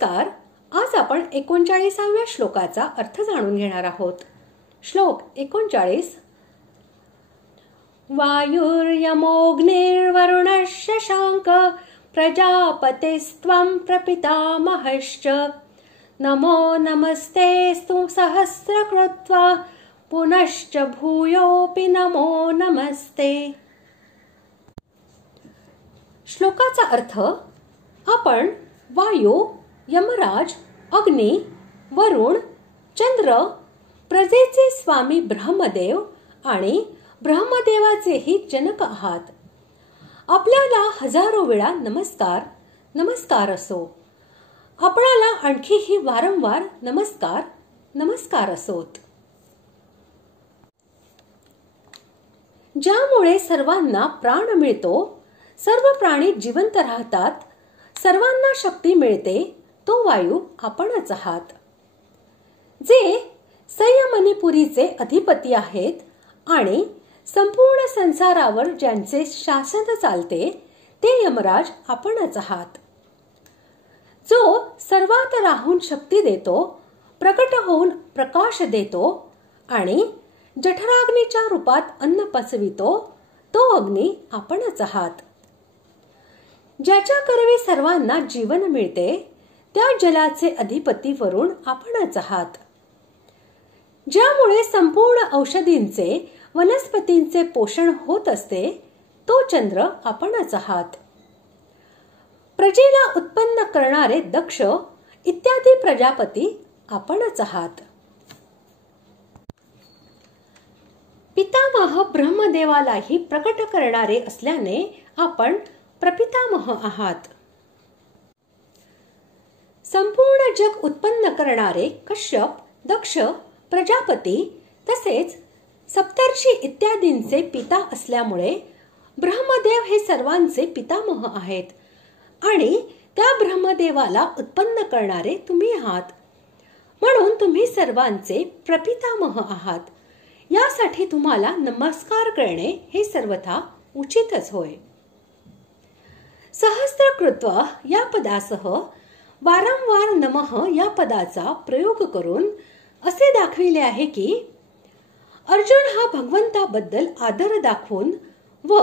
नमस्कार. आज आपण 39व्या श्लोकाचा अर्थ जाणून घेणार आहोत. श्लोक 39. वायुर्यमोऽग्निर्वरुणः शशांक प्रजापतिस्त्वं प्रपितामहश्च नमो नमस्तेस्तु सहस्रकृत्वा पुनश्च भूयोऽपि नमो नमस्ते. श्लोकाचा अर्थ: आपण वायू, यमराज, अग्नी, वरुण, चंद्र, प्रजेचे स्वामी ब्रह्मदेव आणि ब्रह्मदेवाचेही जनक आहात. आपल्याला हजारो वेळा नमस्कार नमस्कार असो. आपणाला आणखीही वारंवार नमस्कार नमस्कार असोत. ज्यामुळे सर्वांना प्राण मिळतो, सर्व प्राणी जिवंत राहतात, सर्वांना शक्ती मिळते, तो वायू आपणच आहात. जे संयमनीपुरीचे अधिपती आहेत आणि संपूर्ण संसारावर ज्यांचे शासन चालते, ते यमराज आपणच आहात. जो सर्वात राहून शक्ती देतो, प्रकट होऊन प्रकाश देतो आणि जठराग्नीच्या रूपात अन्न पचवितो, तो अग्नी आपणच आहात. ज्याच्या करवी सर्वांना जीवन मिळते, त्या जलाचे अधिपती वरुण आपणच आहात. ज्यामुळे संपूर्ण औषधींचे, वनस्पतींचे पोषण होत असते, तो चंद्र आपणच आहात. प्रजेला उत्पन्न करणारे दक्ष इत्यादी प्रजापती आपणच आहात. पितामह ब्रह्मदेवालाही प्रकट करणारे असल्याने आपण प्रपितामह आहात. संपूर्ण जग उत्पन्न करणारे कश्यप, दक्ष, प्रजापती तसेच सप्तर्षी इत्यादींचे पिता असल्यामुळे ब्रह्मदेव हे सर्वांचे पितामह आहेत आणि त्या ब्रह्मदेवाला उत्पन्न करणारे तुम्ही आहात. म्हणून तुम्ही सर्वांचे प्रपितामह आहात. यासाठी तुम्हाला नमस्कार करणे हे सर्वथा उचितच होय. सहस्रकृत्वा या पदासह वारंवार नमः या पदाचा प्रयोग करून असे दाखविले आहे की अर्जुन हा भगवंताबद्दल आदर दाखवून व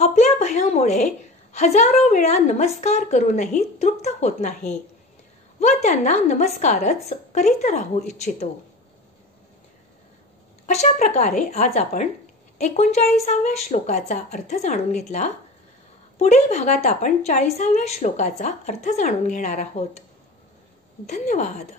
आपल्या भयामुळे हजारो वेळा नमस्कार करूनही तृप्त होत नाही व त्यांना नमस्कारच करीत राहू इच्छितो. अशा प्रकारे आज आपण 39व्या श्लोकाचा अर्थ जाणून घेतला. पुढील भागात आपण 40व्या श्लोकाचा अर्थ जाणून घेणार आहोत. धन्यवाद.